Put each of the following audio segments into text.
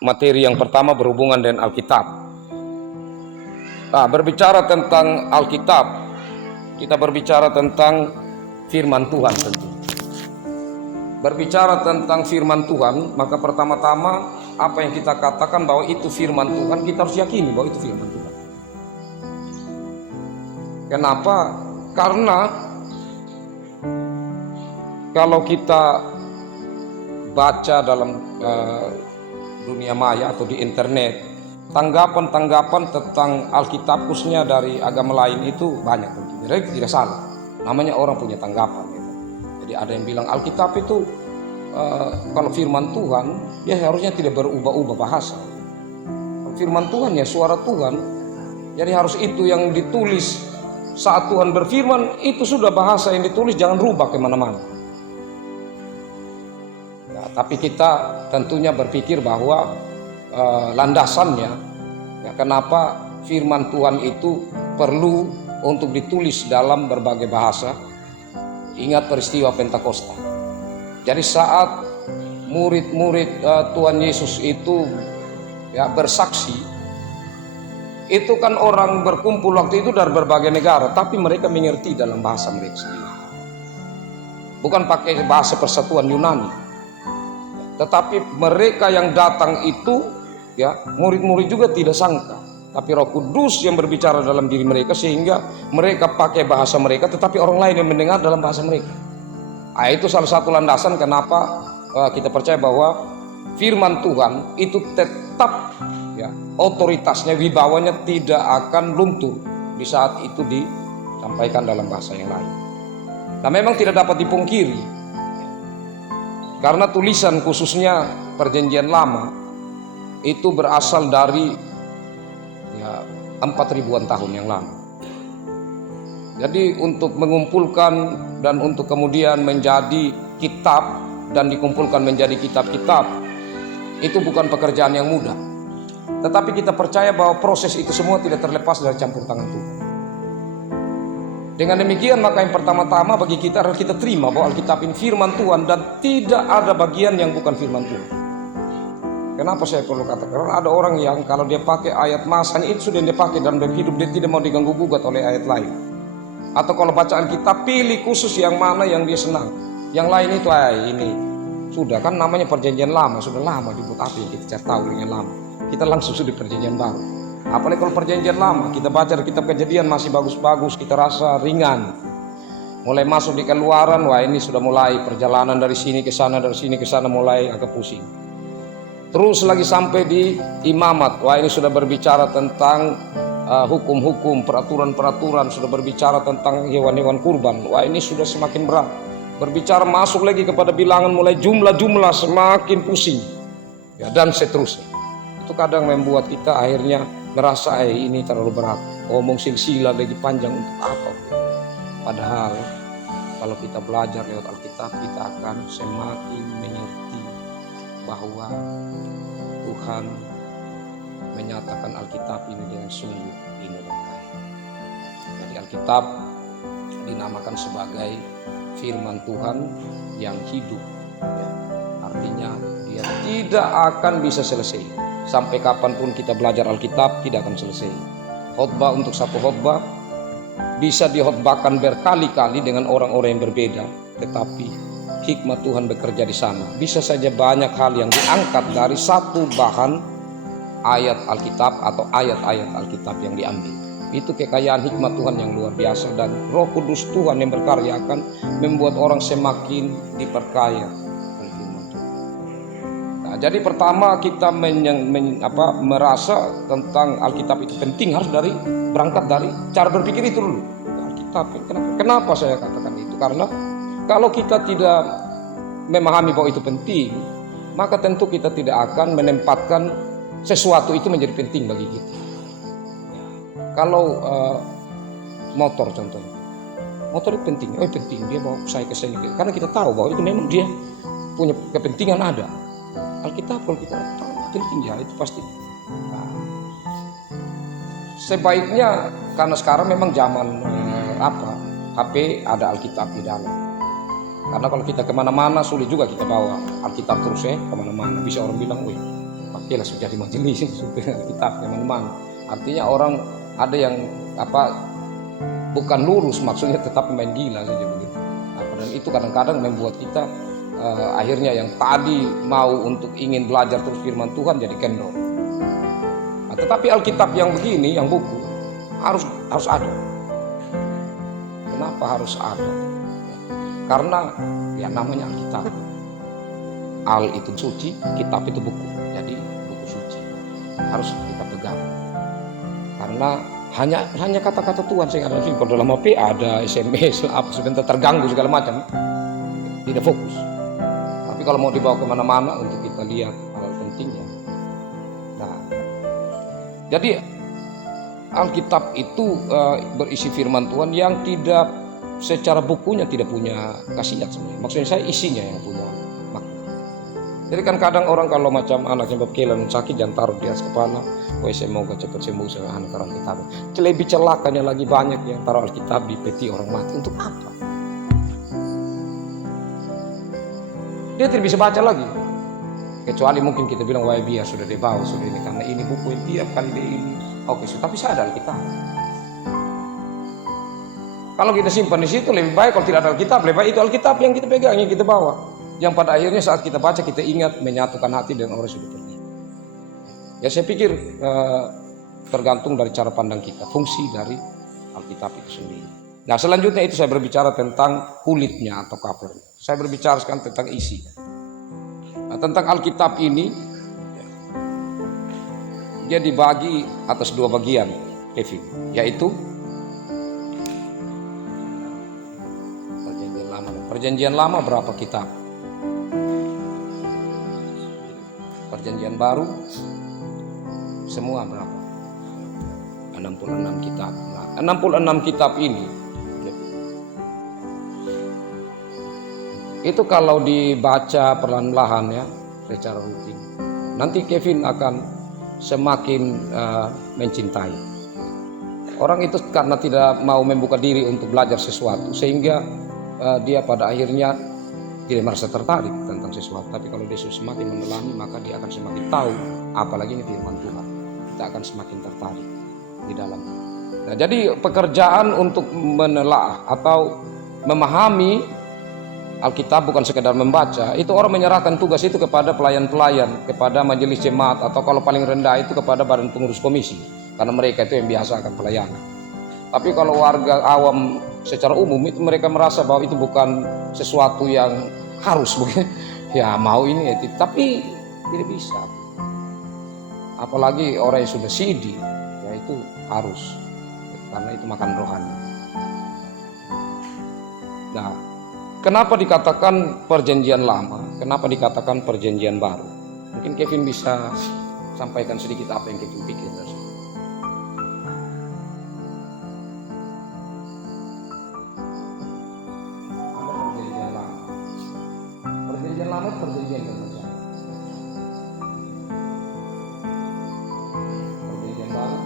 materi yang pertama berhubungan dengan Alkitab. Nah, berbicara tentang Alkitab, kita berbicara tentang firman Tuhan tentu. Berbicara tentang firman Tuhan, maka pertama-tama apa yang kita katakan bahwa itu firman Tuhan, kita harus yakini bahwa itu firman Tuhan. Kenapa? Karena kalau kita baca dalam dunia maya atau di internet, tanggapan-tanggapan tentang Alkitab khususnya dari agama lain itu banyak tentu. Jadi tidak salah, namanya orang punya tanggapan gitu. Jadi ada yang bilang Alkitab itu kalau firman Tuhan ya harusnya tidak berubah-ubah bahasa. Firman Tuhan ya suara Tuhan, jadi harus itu yang ditulis saat Tuhan berfirman, itu sudah bahasa yang ditulis, jangan rubah kemana-mana. Nah, tapi kita tentunya berpikir bahwa landasannya ya, kenapa firman Tuhan itu perlu untuk ditulis dalam berbagai bahasa. Ingat peristiwa Pentakosta. Jadi saat murid-murid Tuhan Yesus itu ya bersaksi, itu kan orang berkumpul waktu itu dari berbagai negara, tapi mereka mengerti dalam bahasa mereka sendiri. Bukan pakai bahasa persatuan Yunani, tetapi mereka yang datang itu ya murid-murid juga tidak sangka, tapi Roh Kudus yang berbicara dalam diri mereka sehingga mereka pakai bahasa mereka, tetapi orang lain yang mendengar dalam bahasa mereka. Nah, itu salah satu landasan kenapa kita percaya bahwa firman Tuhan itu tetap ya otoritasnya, wibawanya tidak akan luntur di saat itu disampaikan dalam bahasa yang lain. Nah, memang tidak dapat dipungkiri karena tulisan khususnya Perjanjian Lama itu berasal dari ya 4.000-an tahun yang lalu. Jadi untuk mengumpulkan dan untuk kemudian menjadi kitab dan dikumpulkan menjadi kitab-kitab itu bukan pekerjaan yang mudah. Tetapi kita percaya bahwa proses itu semua tidak terlepas dari campur tangan Tuhan. Dengan demikian maka yang pertama-tama bagi kita adalah kita terima bahwa Alkitab ini firman Tuhan dan tidak ada bagian yang bukan firman Tuhan. Kenapa saya perlu katakan? Karena ada orang yang kalau dia pakai ayat masanya itu sudah dia pakai dalam hidup, dia tidak mau diganggu gugat oleh ayat lain. Atau kalau bacaan kita pilih khusus yang mana yang dia senang. Yang lain itu ini sudah kan namanya Perjanjian Lama, sudah lama dibuat apa yang kita cari tahu dengan lama. Kita langsung sudah Perjanjian Baru. Apalagi kalau Perjanjian Lama kita baca kitab Kejadian masih bagus-bagus, kita rasa ringan. Mulai masuk di keluaran, wah ini sudah mulai perjalanan dari sini ke sana, dari sini ke sana mulai agak pusing. Terus lagi sampai di Imamat, wah ini sudah berbicara tentang hukum-hukum, peraturan-peraturan, sudah berbicara tentang hewan-hewan kurban. Wah ini sudah semakin berat. Berbicara masuk lagi kepada bilangan mulai jumlah-jumlah semakin pusing. Ya, dan seterusnya. Itu kadang membuat kita akhirnya merasa ini terlalu berat. Ngomong silsilah lagi panjang untuk apa? Padahal kalau kita belajar lewat Alkitab, kita akan semakin mengerti bahwa Tuhan menyatakan Alkitab ini dengan sungguh indah dan kaya. Jadi Alkitab dinamakan sebagai firman Tuhan yang hidup. Ya, artinya dia tidak akan bisa selesai. Sampai kapanpun kita belajar Alkitab tidak akan selesai. Khotbah untuk satu khotbah bisa dihotbahkan berkali-kali dengan orang-orang yang berbeda, tetapi hikmat Tuhan bekerja di sana. Bisa saja banyak hal yang diangkat dari satu bahan ayat Alkitab atau ayat-ayat Alkitab yang diambil. Itu kekayaan hikmat Tuhan yang luar biasa, dan Roh Kudus Tuhan yang berkarya akan membuat orang semakin diperkaya oleh firman Tuhan. Nah, jadi pertama kita merasa tentang Alkitab itu penting harus berangkat dari cara berpikir itu dulu. Alkitab, kenapa saya katakan itu? Karena kalau kita tidak memahami bahwa itu penting, maka tentu kita tidak akan menempatkan sesuatu itu menjadi penting bagi kita. Kalau motor contohnya, motor itu penting, penting dia bawa saya ke sini, karena kita tahu bahwa itu memang dia punya kepentingan ada. Alkitab kalau kita tahu penting ya itu pasti. Nah, sebaiknya karena sekarang memang zaman HP ada Alkitab di dalam. Karena kalau kita kemana-mana sulit juga kita bawa Alkitab terus kemana-mana. Bisa orang bilang, pakai Oke lah, sudah di majelis sudah kitab teman-teman. Artinya orang ada yang bukan lurus maksudnya, tetapi main gila saja begitu. Dan itu kadang-kadang membuat kita akhirnya yang tadi mau untuk ingin belajar terus firman Tuhan jadi kendor. Tetapi Alkitab yang begini, yang buku harus ada. Kenapa harus ada? Karena ya namanya Alkitab. Al itu suci, kitab itu buku. Jadi buku suci harus kita pegang. Karena hanya kata-kata Tuhan saya ada sih. Kalau dalam HP ada SMS apa sebentar terganggu segala macam, tidak fokus. Tapi kalau mau dibawa kemana-mana untuk kita lihat hal pentingnya. Nah, jadi Alkitab itu berisi firman Tuhan yang tidak secara bukunya tidak punya khasiat sebenarnya. Maksudnya saya isinya yang punya makna. Jadi kan kadang orang kalau macam anaknya berkelan sakit jangan taruh di atas kepala. Semoga cepat sembuh dengan Alkitab. Lebih celakanya lagi banyak yang taruh Alkitab di peti orang mati. Untuk apa? Dia tidak bisa baca lagi, kecuali mungkin kita bilang wah biar sudah dibawa sudah ini karena ini buku yang tiap kali dia ini oke, tapi saya ada Alkitab. Kalau kita simpan di situ lebih baik. Kalau tidak ada Alkitab lebih baik itu Alkitab yang kita pegang, yang kita bawa, yang pada akhirnya saat kita baca kita ingat, menyatukan hati dengan orang sudah pergi. Ya saya pikir tergantung dari cara pandang kita, fungsi dari Alkitab itu sendiri. Nah selanjutnya itu saya berbicara tentang kulitnya atau covernya. Saya berbicara sekarang tentang isi. Nah, tentang Alkitab ini dia dibagi atas dua bagian, Kevin, yaitu Perjanjian Lama. Perjanjian Lama berapa kitab? Perjanjian Baru semua berapa? 66 kitab. Nah, 66 kitab ini itu kalau dibaca perlahan-lahan ya, secara rutin, nanti Kevin akan semakin mencintai. Orang itu karena tidak mau membuka diri untuk belajar sesuatu, sehingga dia pada akhirnya tidak merasa tertarik tentang sesuatu. Tapi kalau dia semakin mendalami, maka dia akan semakin tahu, apalagi ini firman Tuhan. Kita akan semakin tertarik di dalam. Nah, jadi pekerjaan untuk menelaah atau memahami Alkitab bukan sekedar membaca, itu orang menyerahkan tugas itu kepada pelayan-pelayan, kepada majelis jemaat, atau kalau paling rendah itu kepada badan pengurus komisi, karena mereka itu yang biasa akan pelayanan. Tapi kalau warga awam secara umum itu mereka merasa bahwa itu bukan sesuatu yang harus, bukan? Ya mau ini ya, tapi tidak bisa. Apalagi orang yang sudah sidi, ya itu harus, karena itu makan rohani. Nah, kenapa dikatakan perjanjian lama? Kenapa dikatakan perjanjian baru? Mungkin Kevin bisa sampaikan sedikit apa yang Kevin pikir. Perjanjian lama. Perjanjian lama itu perjanjian kerajaan. Perjanjian baru.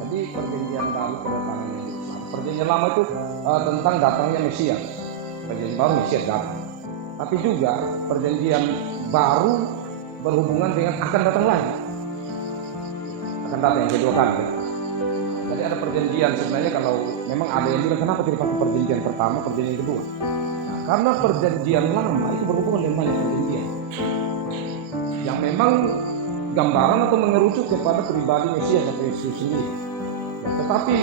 Jadi perjanjian baru kedatangan Yesus. Perjanjian lama itu tentang datangnya Mesias. Perjanjian baru Mesias datang. Tapi juga perjanjian baru berhubungan dengan akan datang lagi. Akan datang yang kedua kali. Ya. Jadi ada perjanjian sebenarnya, kalau memang ada yang bilang kenapa tidak pakai perjanjian pertama, perjanjian kedua. Nah, karena perjanjian lama itu berhubungan dengan banyak perjanjian yang memang gambaran atau mengerucut kepada pribadi Mesias atau Yesus sendiri. Ya, tetapi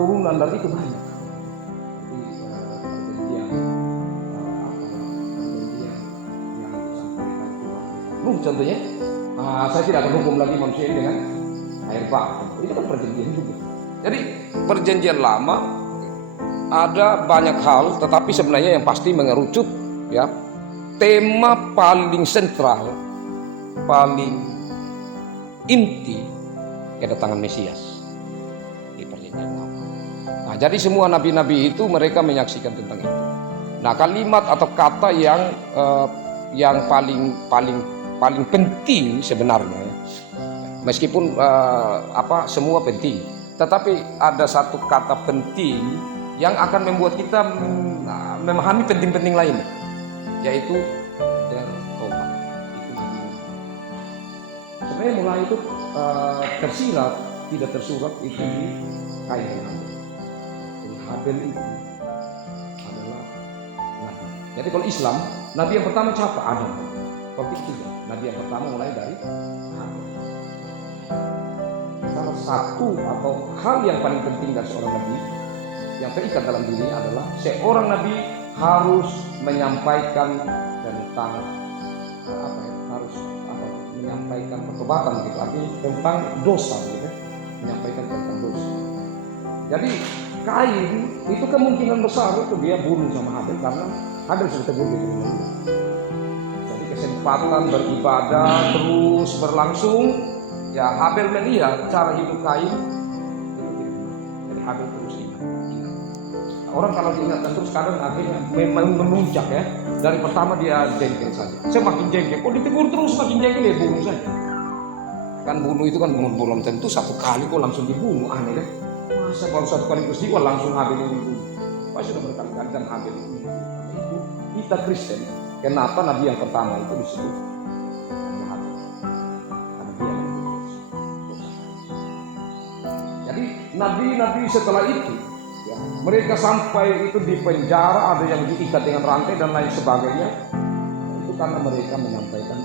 turunan dari itu banyak. Jadi perjanjian yang disampaikan Tuhan. Contohnya, saya tidak akan hukum lagi manusia dengan air bah. Itu kan perjanjian juga. Jadi perjanjian lama ada banyak hal, tetapi sebenarnya yang pasti mengerucut ya tema paling sentral, paling inti kedatangan Mesias di perjanjian lama. Nah, jadi semua nabi-nabi itu mereka menyaksikan tentang itu. Nah, kalimat atau kata yang paling penting sebenarnya, meskipun semua penting, tetapi ada satu kata penting yang akan membuat kita memahami penting-penting lainnya. yaitu bertobat. Itu Nabi Nuh. Sebenarnya mulai itu tersirat, tidak tersurat itu di Kain dan Habel. Jadi Habel itu adalah Nabi. Jadi kalau Islam, Nabi yang pertama siapa? Adam. Kalau tidak, Nabi yang pertama mulai dari Habel. Salah satu atau hal yang paling penting dari seorang Nabi yang terikat dalam dirinya adalah seorang Nabi harus menyampaikan tentang menyampaikan pertobatan gitu, artinya tentang dosa gitu, menyampaikan tentang dosa. Jadi Kain itu kemungkinan besar itu dia bunuh sama Habel karena Habel sudah tegur di rumah. Jadi kesempatan beribadah terus berlangsung, ya Habel melihat cara hidup Kain, jadi Habel terus ingat. Orang kalau diingatkan terus kadang akhirnya memang memuncak ya. Dari pertama dia jengkel saja, semakin jengkel, kok ditegur terus semakin jengkel ya bunuh saja. Kan bunuh itu kan belum tentu satu kali kok langsung dibunuh, aneh kan? Masa baru satu kali peristiwa langsung Habel dibunuh? Pasti sudah berkali-kali dan Habel dibunuh. Karena itu kita Kristen, kenapa Nabi yang pertama itu disebut Habel? Karena dia yang dosa. Jadi nabi-nabi setelah itu ya, mereka sampai itu di penjara, ada yang diikat dengan rantai dan lain sebagainya. Itu karena mereka menyampaikan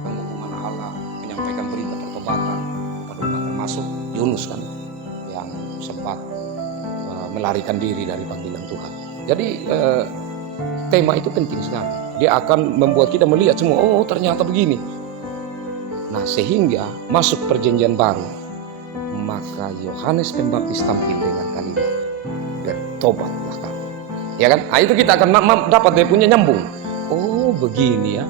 penghukuman Allah, menyampaikan berita pertobatan kepada umat, termasuk Yunus kan yang sempat melarikan diri dari panggilan Tuhan. Jadi tema itu penting sekali. Dia akan membuat kita melihat semua, oh ternyata begini. Nah sehingga masuk perjanjian baru, maka Yohanes Pembaptis tampil dengan kalimat bertobatlah kamu, ya kan? Nah, itu kita akan dapat dia punya nyambung. Oh begini ya.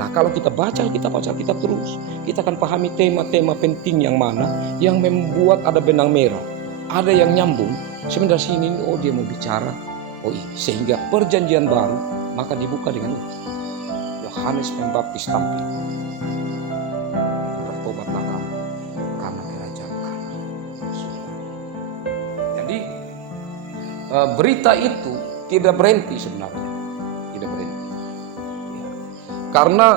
Nah kalau kita baca kita terus, kita akan pahami tema-tema penting yang mana yang membuat ada benang merah, ada yang nyambung. Sebenarnya sini, oh dia mau bicara, oh iya, sehingga perjanjian baru maka dibuka dengan itu. Yohanes Pembaptis tampil, bertobatlah kamu karena kerajaan Allah. Jadi berita itu tidak berhenti sebenarnya, tidak berhenti. Ya. Karena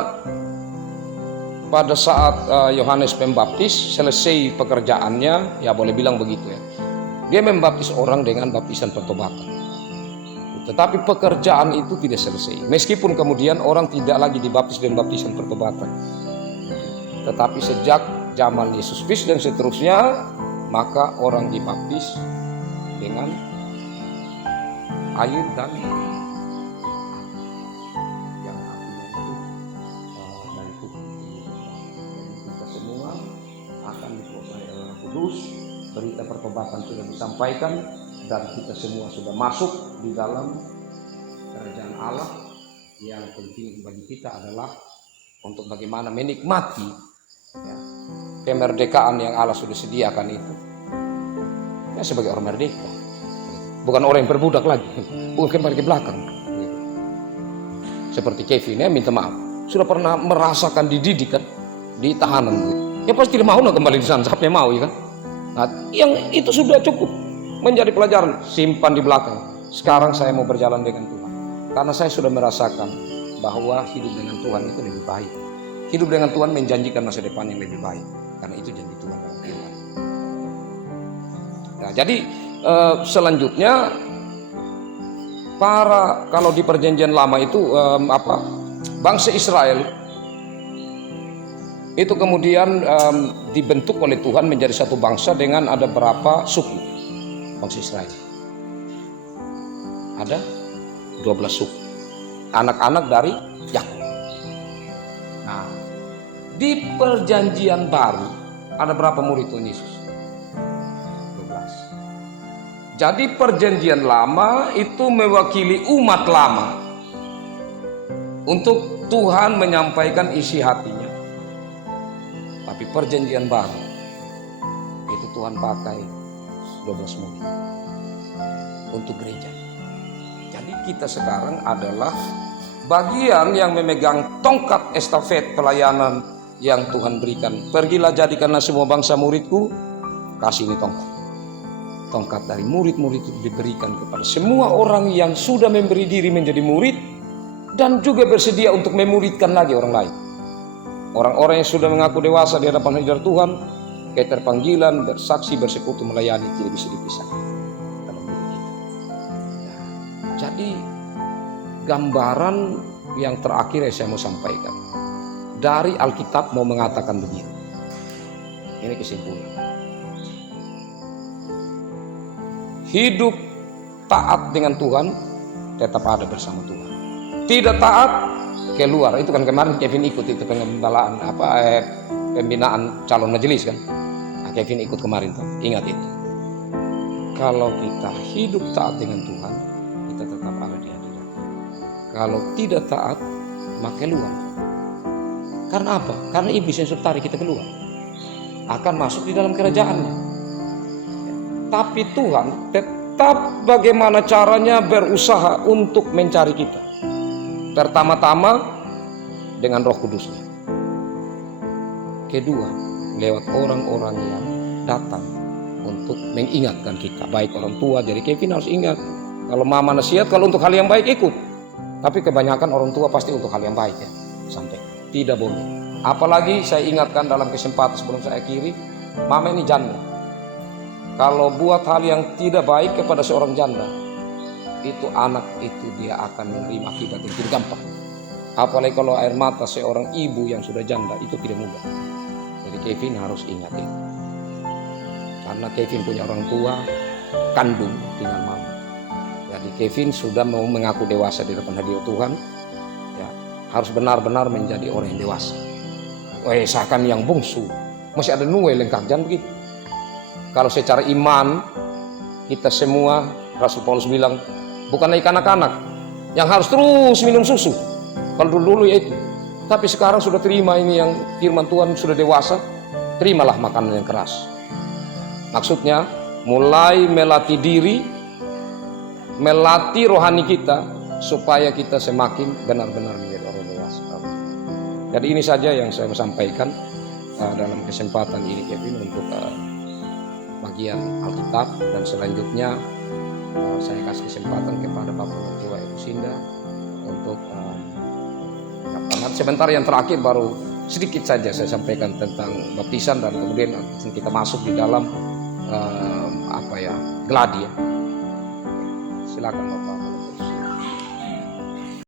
pada saat Yohanes Pembaptis selesai pekerjaannya, ya boleh bilang begitu ya, dia membaptis orang dengan baptisan pertobatan. Tetapi pekerjaan itu tidak selesai. Meskipun kemudian orang tidak lagi dibaptis dengan baptisan pertobatan. Tetapi sejak zaman Yesus Kristus dan seterusnya, maka orang dibaptis dengan air dan yang artinya itu dari Tuhan. Jadi kita semua akan dikuasai oleh Roh Kudus. Berita pertobatan sudah disampaikan dan kita semua sudah masuk di dalam kerajaan Allah. Yang penting bagi kita adalah untuk bagaimana menikmati ya, kemerdekaan yang Allah sudah sediakan itu. Ya sebagai orang merdeka, bukan orang yang berbudak lagi, bukan kembali ke belakang. Seperti Kevin ya, minta maaf, sudah pernah merasakan dididik kan, di tahanan gitu. Ya pasti dia mau kembali di sana, siapa yang mau ya kan? Nah, yang itu sudah cukup menjadi pelajaran, simpan di belakang. Sekarang saya mau berjalan dengan Tuhan, karena saya sudah merasakan bahwa hidup dengan Tuhan itu lebih baik. Hidup dengan Tuhan menjanjikan masa depan yang lebih baik, karena itu janji Tuhan dalam firman. Nah, jadi selanjutnya kalau di perjanjian lama itu bangsa Israel itu kemudian dibentuk oleh Tuhan menjadi satu bangsa dengan ada berapa suku bangsa Israel. Ada 12 suku. Anak-anak dari Yakub. Nah, di perjanjian baru ada berapa murid Tuhan Yesus? 12. Jadi perjanjian lama itu mewakili umat lama untuk Tuhan menyampaikan isi hatinya. Tapi perjanjian baru itu Tuhan pakai 12 murid untuk gereja. Jadi kita sekarang adalah bagian yang memegang tongkat estafet pelayanan yang Tuhan berikan. Pergilah jadikanlah semua bangsa muridku, kasih ini tongkat. tongkat dari murid-murid itu diberikan kepada semua orang yang sudah memberi diri menjadi murid dan juga bersedia untuk memuridkan lagi orang lain. Orang-orang yang sudah mengaku dewasa di hadapan hadirat Tuhan, keterpanggilan, bersaksi, bersekutu, melayani tidak bisa dipisahkan dalam diri kita. Jadi gambaran yang terakhir yang saya mau sampaikan dari Alkitab mau mengatakan begini. Ini kesimpulan. Hidup taat dengan Tuhan tetap ada bersama Tuhan. Tidak taat keluar. Itu kan kemarin Kevin ikut itu pembinaan calon majelis kan. Nah, Kevin ikut kemarin tuh. Ingat itu. Kalau kita hidup taat dengan Tuhan, kita tetap ada di hadirat. Kalau tidak taat, maka keluar. Karena apa? Karena iblis yang sudah tarik kita keluar. Akan masuk di dalam kerajaannya. Tapi Tuhan tetap bagaimana caranya berusaha untuk mencari kita. Pertama-tama dengan Roh Kudusnya. Kedua, lewat orang-orang yang datang untuk mengingatkan kita. Baik orang tua, jadi Kevin harus ingat. Kalau mama nasihat, kalau untuk hal yang baik ikut. Tapi kebanyakan orang tua pasti untuk hal yang baik ya. Sampai tidak boleh. Apalagi saya ingatkan dalam kesempatan sebelum saya akhiri, mama ini janda. Kalau buat hal yang tidak baik kepada seorang janda, itu anak itu dia akan menerima akibat yang tidak gampang. Apalagi kalau air mata seorang ibu yang sudah janda itu tidak mudah. Jadi Kevin harus ingat itu. Karena Kevin punya orang tua kandung dengan mama. Jadi Kevin sudah mau mengaku dewasa di depan hadirat Tuhan. Ya, harus benar-benar menjadi orang yang dewasa. Seakan yang bungsu, masih ada nue lengkap, jangan begitu. Kalau secara iman kita semua, Rasul Paulus bilang, bukan lagi anak-anak yang harus terus minum susu. Kalau dulu ya itu. Tapi sekarang sudah terima ini yang firman Tuhan, sudah dewasa, terimalah makanan yang keras. Maksudnya mulai melatih diri, melatih rohani kita supaya kita semakin benar-benar menjadi orang dewasa. Jadi ini saja yang saya sampaikan dalam kesempatan ini Kevin untuk bagian Alkitab, dan selanjutnya saya kasih kesempatan kepada Bapak Mertua Ibu Sinda untuk sebentar. Yang terakhir baru sedikit saja saya sampaikan tentang baptisan, dan kemudian kita masuk di dalam gladi ya. Silakan Bapak.